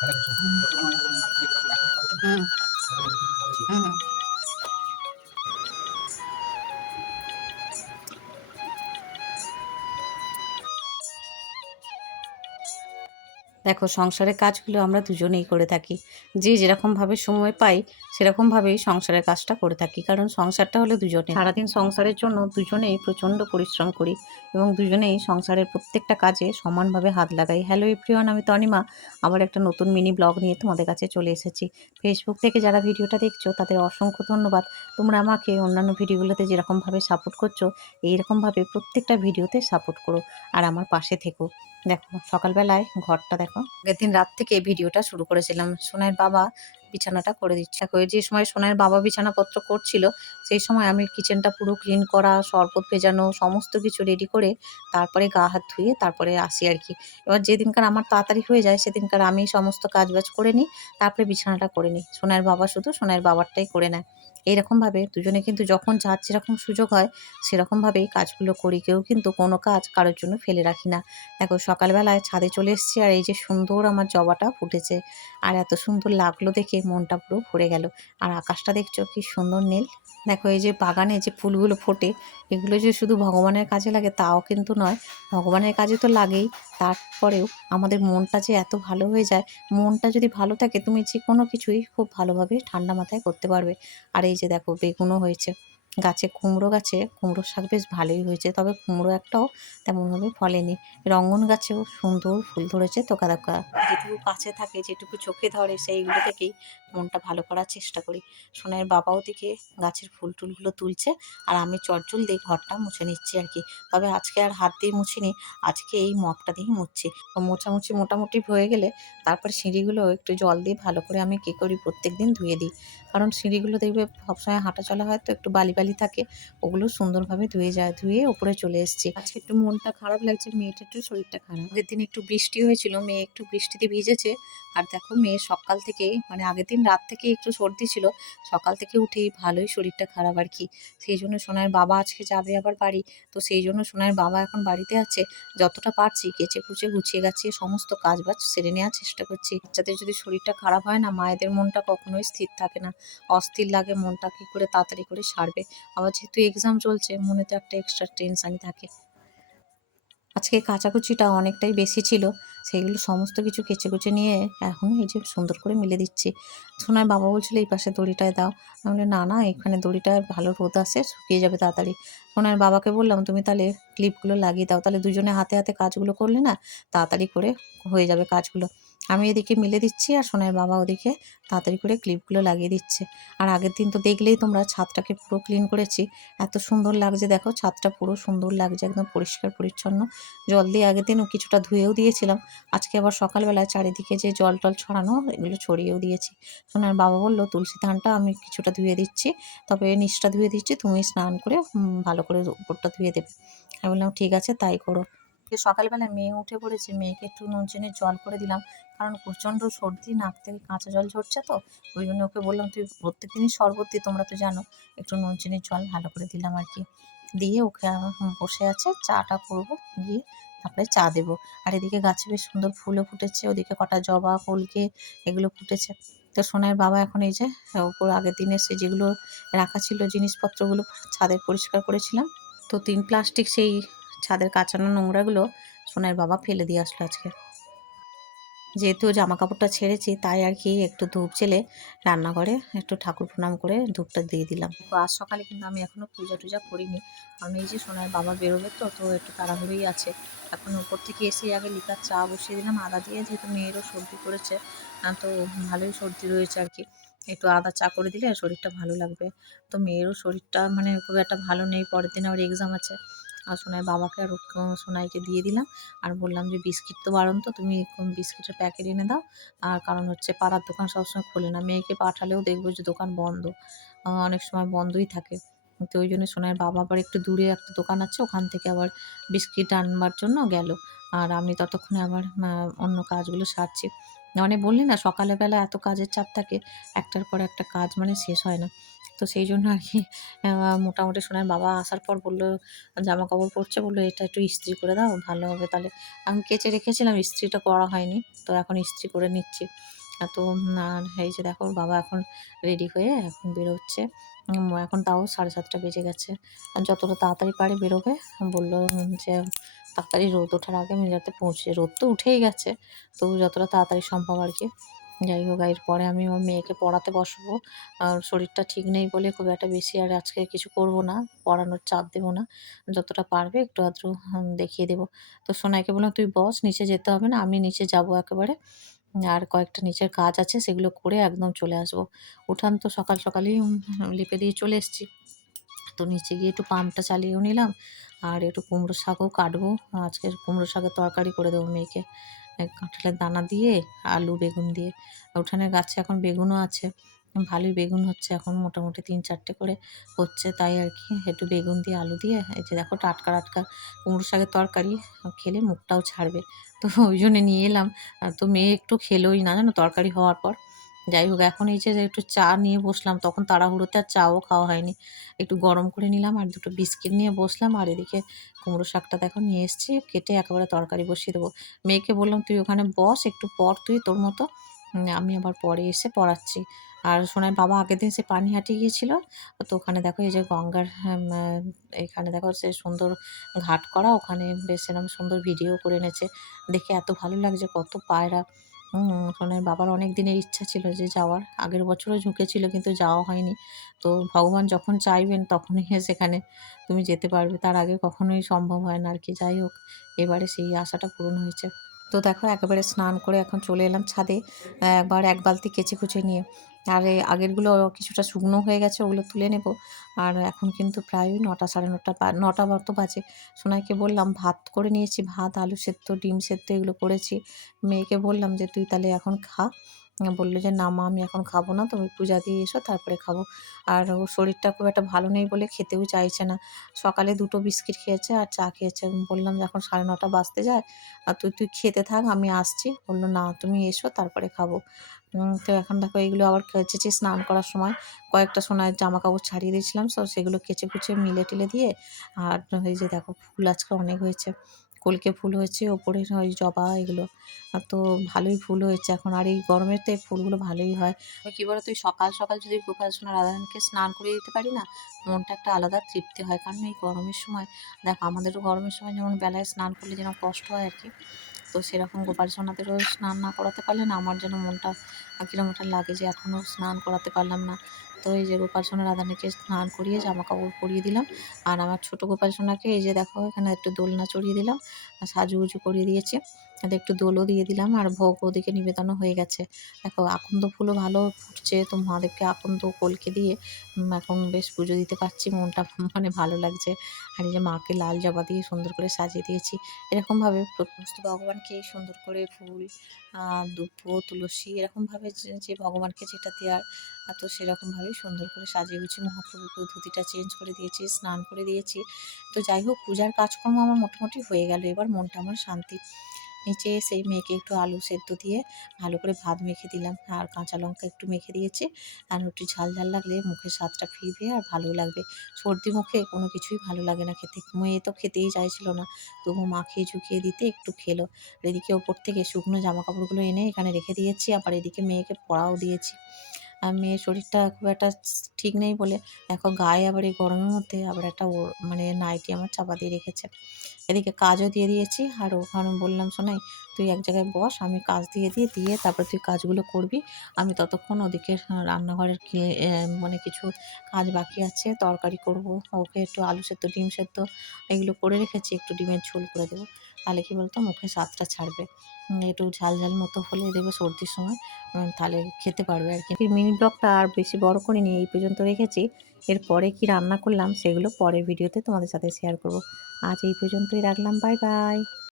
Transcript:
হুম, হুম। দেখো সংসারের কাজগুলো আমরা দুজনেই করে থাকি। যে যেরকমভাবে সময় পাই সেরকমভাবেই সংসারের কাজটা করে থাকি। কারণ সংসারটা হলো দুজনের। সারাদিন সংসারের জন্য দুজনেই প্রচণ্ড পরিশ্রম করি এবং দুজনেই সংসারের প্রত্যেকটা কাজে সমানভাবে হাত লাগাই। হ্যালো এভরিওয়ান, আমি তনিমা। আবার একটা নতুন মিনি ব্লগ নিয়ে তোমাদের কাছে চলে এসেছি। ফেসবুক থেকে যারা ভিডিওটা দেখছো তাদের অসংখ্য ধন্যবাদ। তোমরা আমাকে অন্যান্য ভিডিওগুলোতে যেরকমভাবে সাপোর্ট করছো এইরকমভাবে প্রত্যেকটা ভিডিওতে সাপোর্ট করো আর আমার পাশে থেকো। দেখো সকালবেলায় ঘরটা দেখো, আগের দিন রাত থেকে ভিডিওটা শুরু করেছিলাম। সোনাইয়ের বাবা বিছানাটা করে দিচ্ছে। যে সময় সোনাইয়ের বাবা বিছানাপত্র করছিল সেই সময় আমি কিচেনটা পুরো ক্লিন করা, শরবত ভেজানো, সমস্ত কিছু রেডি করে তারপরে গা হাত ধুয়ে তারপরে আসি আর কি। এবার যেদিনকার আমার তাড়াতাড়ি হয়ে যায় সেদিনকার আমি সমস্ত কাজবাজ করে নিই, তারপরে বিছানাটা করে নিই। সোনাইয়ের বাবা শুধু সোনাইয়ের বাবারটাই করে নেয়। এইরকমভাবে দুজনে কিন্তু যখন যার যেরকম সুযোগ হয় সেরকমভাবেই কাজগুলো করি। কেউ কিন্তু কোনো কাজ কারোর জন্য ফেলে রাখি না। দেখো সকালবেলায় ছাদে চলে এসেছি আর এই যে সুন্দর আমার জবাটা ফুটেছে আর এত সুন্দর লাগলো দেখে মনটা পুরো ভরে গেল। আর আকাশটা দেখছো কি সুন্দর নীল। দেখো এই যে বাগানে যে ফুলগুলো ফোটে এগুলো যে শুধু ভগবানের কাজে লাগে তাও কিন্তু নয়, ভগবানের কাজে তো লাগেই, তারপরেও আমাদের মনটা যে এত ভালো হয়ে যায়। মনটা যদি ভালো থাকে তুমি যে কোনো কিছুই খুব ভালোভাবে ঠান্ডা মাথায় করতে পারবে। আর এই যে দেখো বেগুনও হয়েছে গাছে, কুমড়ো গাছে কুমড়োর শাক বেশ ভালোই হয়েছে, তবে কুমড়ো একটাও তেমনভাবে ফলেনি। রঙ্গন গাছেও সুন্দর ফুল ধরেছে থোকা থোকা। যেটুকু কাছে থাকে যেটুকু চোখে ধরে সেইগুলো থেকেই মনটা ভালো করার চেষ্টা করি। সোনাইয়ের বাবাও দিকে গাছের ফুল টুলগুলো তুলছে আর আমি চটজল দিয়ে ঘরটা মুছে নিচ্ছি আর কি। তবে আজকে আর হাত দিয়ে মুছিনি, আজকে এই মপটা দিয়েই মুছছি। তো মোছামুছি মোটামুটি হয়ে গেলে তারপর সিঁড়িগুলো একটু জল দিয়ে ভালো করে আমি কী করি প্রত্যেক দিন ধুয়ে দিই। কারণ সিঁড়িগুলো দেখবে সবসময় হাঁটা চলা হয় তো একটু বালি বালি থাকে, ওগুলো সুন্দরভাবে ধুয়ে যায়। ধুয়ে উপরে চলে এসেছি। আজকে একটু মনটা খারাপ লাগছে, মেয়েটার একটু শরীরটা খারাপ। আগের দিন একটু বৃষ্টি হয়েছিল, মেয়ে একটু বৃষ্টিতে ভিজেছে। আর দেখো মেয়ে সকাল থেকেই মানে আগের দিন রাত থেকে একটু সর্দি ছিল, সকাল থেকে উঠেই ভালোই শরীরটা খারাপ আর কি। সেই জন্য সোনাইয়ের বাবা আজকে যাবে আবার বাড়ি, তো সেই জন্য সোনাইয়ের বাবা এখন বাড়িতে আছে। যতটা পারছি কেচে কুচে গুছিয়ে গাছিয়ে সমস্ত কাজ বাজ সেরে নেওয়ার চেষ্টা করছি। বাচ্চাদের যদি শরীরটা খারাপ হয় না, মায়েদের মনটা কখনোই স্থির থাকে না, অস্থির লাগে মনটা, কী করে তাড়াতাড়ি করে সারবে। আবার যেহেতু এক্সাম চলছে মনে তো একটা এক্সট্রা টেনশানই থাকে। আজকে কাচাকুচিটা অনেকটাই বেশি ছিল, সেইগুলো সমস্ত কিছু কেচে কুচে নিয়ে এখন এই যে সুন্দর করে মিলে দিচ্ছি। সোনার বাবা বলছিল এই পাশে দড়িটায় দাও, আমি বললাম না না এখানে দড়িটায় ভালো রোদ আসে, শুকিয়ে যাবে তাড়াতাড়ি। সোনার বাবাকে বললাম তুমি তাহলে ক্লিপগুলো লাগিয়ে দাও, তাহলে দুজনে হাতে হাতে কাজগুলো করলে না তাড়াতাড়ি করে হয়ে যাবে কাজগুলো। আমি এদিকে মিলে দিচ্ছি আর সোনার বাবা ওদিকে তাড়াতাড়ি করে ক্লিপগুলো লাগিয়ে দিচ্ছে। আর আগের দিন তো দেখলেই তোমরা ছাদটাকে পুরো ক্লিন করেছি, এত সুন্দর লাগছে দেখো, ছাদটা পুরো সুন্দর লাগছে, একদম পরিষ্কার পরিচ্ছন্ন। জল দিয়ে আগের দিনও কিছুটা ধুয়েও দিয়েছিলাম, আজকে আবার সকালবেলায় চারিদিকে যে জল টল ছড়ানো এগুলো ছড়িয়েও দিয়েছি। সোনার বাবা বললো তুলসী থানটা আমি কিছুটা ধুয়ে দিচ্ছি, তবে নিচটা ধুয়ে দিচ্ছি, তুমি স্নান করে ভালো করে উপরটা ধুয়ে দেবে। আমি বললাম ঠিক আছে তাই করো। সকালবেলায় মেয়ে উঠে পড়েছে, মেয়েকে একটু নুন চিনির জল করে দিলাম, কারণ প্রচণ্ড সর্দি, নাক থেকে কাঁচা জল ঝরছে তো, ওই জন্য ওকে বললাম তুই প্রত্যেকদিনই শরবত দিই তোমরা তো জানো, একটু নুন চিনির জল ভালো করে দিলাম আর কি। দিয়ে ওকে আমার বসে আছে, চাটা করবো গিয়ে, তারপরে চা দেবো। আর এদিকে গাছে বেশ সুন্দর ফুলও ফুটেছে, ওদিকে কটা জবা কলকে এগুলো ফুটেছে। তো সোনার বাবা এখন এই যে ওপর আগের দিনে সে যেগুলো রাখা ছিল জিনিসপত্রগুলো ছাদে পরিষ্কার করেছিলাম, তো 3 প্লাস্টিক সেই ছাদের কাঁচানো নোংরাগুলো সোনার বাবা ফেলে দিয়ে আসলো আজকে। যেহেতু জামা কাপড়টা ছেড়েছি তাই আর কি একটু ধূপ জ্বেলে রান্নাঘরে একটু ঠাকুর প্রণাম করে ধূপটা দিয়ে দিলাম। তো আজ সকালে কিন্তু আমি এখনও পূজা টুজা করিনি, কারণ এই যে সোনার বাবা বেরোবে তো তো একটু তাড়াহুড়োই আছে। এখন উপর থেকে এসেই আগে লিকার চা বসিয়ে দিলাম আদা দিয়ে, যেহেতু মেয়েরও সর্দি করেছে, তো ভালোই সর্দি রয়েছে আর কি, একটু আদা চা করে দিলে শরীরটা ভালো লাগবে। তো মেয়েরও শরীরটা মানে খুব একটা ভালো নেই, পরের দিন আবার এক্সাম আছে। আর সোনার বাবাকে আর সোনাইকে দিয়ে দিলাম আর বললাম যে বিস্কিট তো বারণ, তো তুমি বিস্কিটের প্যাকেট এনে দাও। আর কারণ হচ্ছে পাড়ার দোকান সবসময় খোলে না, মেয়েকে পাঠালেও দেখবো যে দোকান বন্ধ, অনেক সময় বন্ধই থাকে। তো ওই জন্য সোনাইয়ের বাবা আবার একটু দূরে একটা দোকান আছে, ওখান থেকে আবার বিস্কিট আনবার জন্য গেল। আর আমি ততক্ষণে আবার অন্য কাজগুলো সারছি। মানে বললি না সকালে বেলা এত কাজের চাপ থাকে, একটার পর একটা কাজ মানে শেষ হয় না। তো সেই জন্য আর কি মোটামুটি সোনার বাবা আসার পর বললো, জামা কাপড় পরছে, বললো এটা একটু ইস্ত্রি করে দাও ভালো হবে। তাহলে আমি কেচে রেখেছিলাম, ইস্ত্রিটা করা হয়নি, তো এখন ইস্ত্রি করে নিচ্ছি। তো আর এই যে দেখো বাবা এখন রেডি হয়ে এখন বেরোচ্ছে। এখন তাও 7:30 বেজে গেছে। আর যতটা তাড়াতাড়ি পারে বেরোবে। বললো যে তাড়াতাড়ি রোদ ওঠার আগে আমি যাতে পৌঁছে, রোদ তো উঠেই গেছে, তো যতটা তাড়াতাড়ি সম্ভব আর কি। যাই হোক, এরপরে আমি আমার মেয়েকে পড়াতে বসবো। আর শরীরটা ঠিক নেই বলে খুব একটা বেশি আর আজকে কিছু করব না, পড়ানোর চাপ দেবো না। যতটা পারবে একটু আধটু দেখিয়ে দেবো। তো সোনাইকে বললাম, তুই বস, নিচে যেতে হবে না, আমি নিচে যাবো একেবারে। আর কয়েকটা নিচের কাজ আছে, সেগুলো করে একদম চলে আসবো। উঠান তো সকাল সকালই লিপে দিয়ে চলে এসেছি। তো নিচে গিয়ে একটু পাম্পটা চালিয়েও নিলাম, আর একটু কুমড়ো শাকও কাটবো। আজকের কুমড়ো শাকের তরকারি করে দেবো মেয়েকে, কাঁঠালের দানা দিয়ে, আলু বেগুন দিয়ে। উঠানের গাছে এখন বেগুনও আছে, ভালোই বেগুন হচ্ছে এখন, মোটামুটি 3-4টে করে হচ্ছে, তাই আর কি একটু বেগুন দিয়ে আলু দিয়ে, এই যে দেখো টাটকা টাটকা কুমড়ো শাকের তরকারি, খেলে মুখটাও ছাড়বে। তো ওই জন্য নিয়ে এলাম। তো মেয়ে একটু খেলোই না জানো তরকারি হওয়ার পর। যাই হোক, এখন এই যে একটু চা নিয়ে বসলাম, তখন তাড়াহুড়োতে আর চাও খাওয়া হয়নি। একটু গরম করে নিলাম আর দুটো বিস্কিট নিয়ে বসলাম। আর এদিকে কুমড়ো শাকটা দেখো নিয়ে এসেছি, কেটে একেবারে তরকারি বসিয়ে দেবো। মেয়েকে বললাম, তুই ওখানে বস, একটু পড় তুই তোর মতো, আমি আবার পরে এসে পড়াচ্ছি। আর সোনার বাবা আগের দিন সে পানিহাটি গিয়েছিল, তো ওখানে দেখো এই যে গঙ্গার এখানে দেখো সে সুন্দর ঘাট করা, ওখানে বেশ এরকম সুন্দর ভিডিও করে এনেছে, দেখে এত ভালো লাগছে, কত পায়রা। সোনার বাবার অনেক দিনের ইচ্ছা ছিল যে যাওয়ার, আগের বছরও ঝুঁকেছিল কিন্তু যাওয়া হয়নি। তো ভগবান যখন চাইবেন তখনই সেখানে তুমি যেতে পারবে, তার আগে কখনোই সম্ভব হয় না আর কি। যাই হোক, এবারে সেই আশাটা পূরণ হয়েছে। তো দেখো একেবারে স্নান করে এখন চলে এলাম ছাদে, একবার এক বালতি কেচে কুচে নিয়ে। আর এই আগেরগুলো কিছুটা শুকনো হয়ে গেছে, ওগুলো তুলে নেব। আর এখন কিন্তু প্রায় 9টা 9:30 9টা মতো বাজে। সোনাইকে বললাম, ভাত করে নিয়েছি, ভাত আলু সেদ্ধ ডিম সেদ্ধ এগুলো করেছি। মেয়েকে বললাম যে তুই তাহলে এখন খা। বললো যে না মা, আমি এখন খাবো না, তুমি পূজা দিয়ে এসো তারপরে খাবো। আর ওর শরীরটা খুব একটা ভালো নেই বলে খেতেও চাইছে না। সকালে 2টো বিস্কিট খেয়েছে আর চা খেয়েছে। আমি বললাম যে এখন 9:30 বাজতে যায়, আর তুই তুই খেতে থাক, আমি আসছি। বললো না, তুমি এসো তারপরে খাবো। তো এখন দেখো এইগুলো আবার কেচেছি স্নান করার সময়। কয়েকটা সোনার জামা কাপড় ছাড়িয়ে দিয়েছিলাম, সো সেগুলো কেচে কুচে মিলে টিলে দিয়ে। আর এই যে দেখো ফুল আজকে অনেক হয়েছে, কলকে ফুল হয়েছে, ওপরে ওই জবা এগুলো। তো ভালোই ফুল হয়েছে এখন, আর এই গরমের তো এই ফুলগুলো ভালোই হয়। কি বলো, তুই সকাল সকাল যদি গোপাল সোনা রাধারানীকে স্নান করিয়ে দিতে পারি না, মনটা একটা আলাদা তৃপ্তি হয়। কারণ এই গরমের সময় দেখো, আমাদেরও গরমের সময় যেমন বেলায় স্নান করলে যেন কষ্ট হয় আর কি, তো সেরকম গোপাল সোনাদেরও স্নান না করাতে পারলে না আমার যেন মনটা কিরম একটা লাগে, যে এখনও স্নান করাতে পারলাম না। তো এই যে গোপাল সোনা রাধারানীকে স্নান করিয়ে জামা কাপড় পরিয়ে দিলাম। আর আমার ছোটো গোপাল সোনাকে এই যে দেখো এখানে একটু দোলনা চড়িয়ে দিলাম, আর সাজুগুজু করিয়ে দিয়েছি, তাতে একটু দোলও দিয়ে দিলাম। আর ভোগ ওদিকে নিবেদনও হয়ে গেছে। দেখো আকন্দ ফুলও ভালো ফুটছে, তো মহাদেবকে আকন্দ কলকে দিয়ে এখন বেশ পুজো দিতে পারছি, মনটা মানে ভালো লাগছে। আর এই যে মাকে লাল জবা দিয়ে সুন্দর করে সাজিয়ে দিয়েছি। এরকমভাবে সমস্ত ভগবানকে সুন্দর করে ফুল, দুব্বো, তুলসী এরকমভাবে যে যে ভগবানকে যেটা দেওয়ার, তো সেরকমভাবেই সুন্দর করে সাজিয়ে গুছিয়ে মহাপ্রভুকে ধুতিটা চেঞ্জ করে দিয়েছি, স্নান করে দিয়েছি। তো যাই হোক, পূজার কাজকর্ম আমার মোটামুটি হয়ে গেল, এবার মনটা আমার শান্তি। নিচে সেই মেয়েকে একটু আলু সেদ্ধ দিয়ে ভালো করে ভাত মেখে দিলাম, আর কাঁচা লঙ্কা একটু মেখে দিয়েছি। আর একটু ঝাল ঝাল লাগলে মুখের স্বাদটা ফিরবে আর ভালো লাগবে। সর্দি মুখে কোনো কিছুই ভালো লাগে না খেতে, মেয়ে তো খেতেই চাইছিল না, তবু মাখিয়ে ঝুঁকিয়ে দিতে একটু খেলো। আর এদিকে ওপর থেকে শুকনো জামা কাপড়গুলো এনে এখানে রেখে দিয়েছি, আবার এদিকে মেয়েকে পড়াও দিয়েছি। আর মেয়ের শরীরটা খুব একটা ঠিক নেই বলে দেখো গায়ে আবার এই গরমের মধ্যে আবার একটা মানে নাইটি আমার চাপা দিয়ে রেখেছে। এদিকে কাজও দিয়ে দিয়েছি, আর ওখানে বললাম, শোনাই তুই এক জায়গায় বস, আমি কাজ দিয়ে তারপর তুই কাজগুলো করবি। আমি ততক্ষণ ওদিকে রান্নাঘরের মানে কিছু কাজ বাকি আছে, তরকারি করব, ওকে একটু আলু সেদ্ধ ডিম সেদ্ধ এগুলো করে রেখেছি, একটু ডিমের ঝোল করে দেবো। তাহলে কি বলতো, মুখে স্বাদটা ছাড়বে। একটু ঝাল ঝাল মতো হলে দেবো সর্দির সময়, তাহলে খেতে পারবে আর কি। মিনি ব্লগটা আর বেশি বড় করিনি, এই পর্যন্ত রেখেছি। এরপরে কি রান্না করলাম সেগুলো পরের ভিডিওতে তোমাদের সাথে শেয়ার করব। আজ এই পর্যন্তই রাখলাম, বাই বাই।